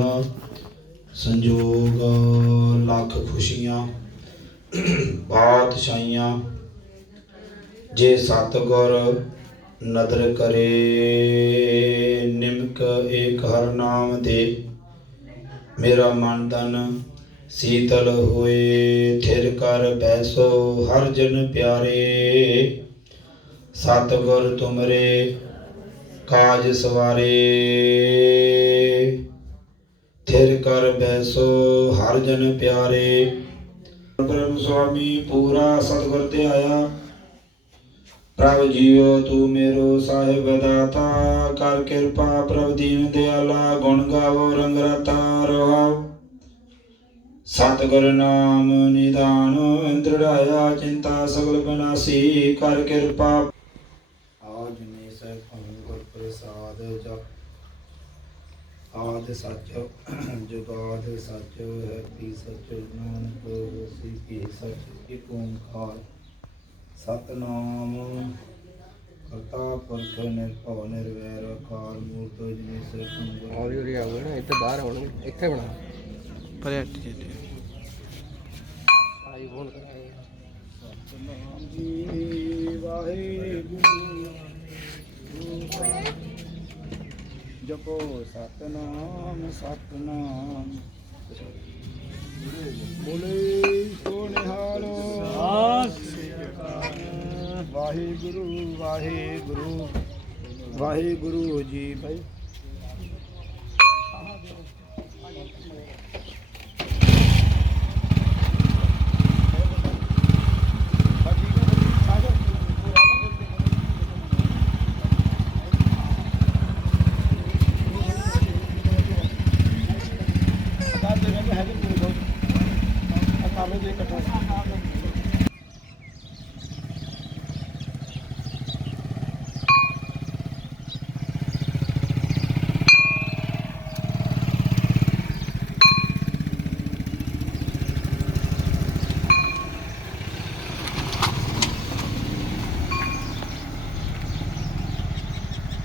ਮੇਰਾ ਸੰਜੋਗ, ਲੱਖ ਖੁਸ਼ੀਆਂ, ਬਾਦਸ਼ਾਹੀਆਂ, ਜੇ ਸਤਗੁਰ ਨਦਰ ਕਰੇ, ਨਿਮਕ ਏਕ ਹਰ ਨਾਮ ਦੇ। ਮੇਰਾ ਮਨ ਤਨ ਸੀਤਲ ਹੋਏ, ਥਿਰ ਕਰ ਬੈਸੋ ਹਰ ਜਨ ਪਿਆਰੇ। ਸਤਗੁਰ ਤੁਮਰੇ ਕਾਜ ਸਵਾਰੇ। ਥਿਰ ਕਰ ਬੈਸੋ ਹਰ ਜਨ ਪਿਆਰੇ। ਬ੍ਰਹਮ ਸੁਆਮੀ, ਪੂਰਾ ਸਤਗੁਰ ਤੇ ਆਇਆ ਪ੍ਰਭ ਜੀਓ, ਤੂੰ ਮੇਰੋ ਸਾਹਿਬ ਦਾਤਾ। ਕਰ ਕਿਰਪਾ ਪ੍ਰਭ ਦੀਨ ਦਿਆਲਾ, ਗੁਣ ਗਾਵੋ, ਰੰਗ ਰਤਾ ਰਹਾਓ। ਸਤਿਗੁਰ ਨਾਮ ਨਿਦਾਨ ਦ੍ਰਿੜਾਇਆ ਚਿੰਤਾ ਸਗਲ ਬਨਾਸੀ। ਕਰ ਕਿਰਪਾ। ਆਜ ਨੇ ਸਹਿ ਗੁਰ ਪ੍ਰਸਾਦ, ਜਪ ਆਦ ਸੱਚ ਜੁਗਾਦ ਸੱਚ ਹੈ ਪੀ ਸੱਚ ਨਾਨਕ ਹੋਸੀ ਪੀ ਸੱਚ ਏਕ ਓੰਕਾਰ। ਸਤਨਾਮ ਕਰਤਾ ਪੁਰਖ ਨਿਰਭਉ ਨਿਰਵੈਰ ਅਕਾਲ ਮੂਰਤ ਜਿਨੇ ਸੇ ਹੌਲੀ ਹੌਲੀ ਆਉਗੇ ਨਾ ਇੱਥੇ ਬਾਹਰ ਆਉਣਗੇ ਇੱਥੇ ਬਣਾ। ਪਰ ਹਟ ਜੇ ਆਈ ਫੋਨ ਕਰਾਂਗੇ ਸਤਨਾਮ ਜੀ ਵਾਹਿਗੁਰੂ। ਜਪੋ ਸਤਨਾਮ ਸਤਨਾਮ। ਬੋਲੇ ਸੋ ਨਿਹਾਲ। ਵਾਹਿਗੁਰੂ ਵਾਹਿਗੁਰੂ। ਵਾਹਿਗੁਰੂ ਜੀ ਭਾਈ। ਕਰ ਦੇ ਹੈਗੇ ਪੂਰੇ ਦੋ ਕਰ ਲੋ ਜੇ ਇਕੱਠਾ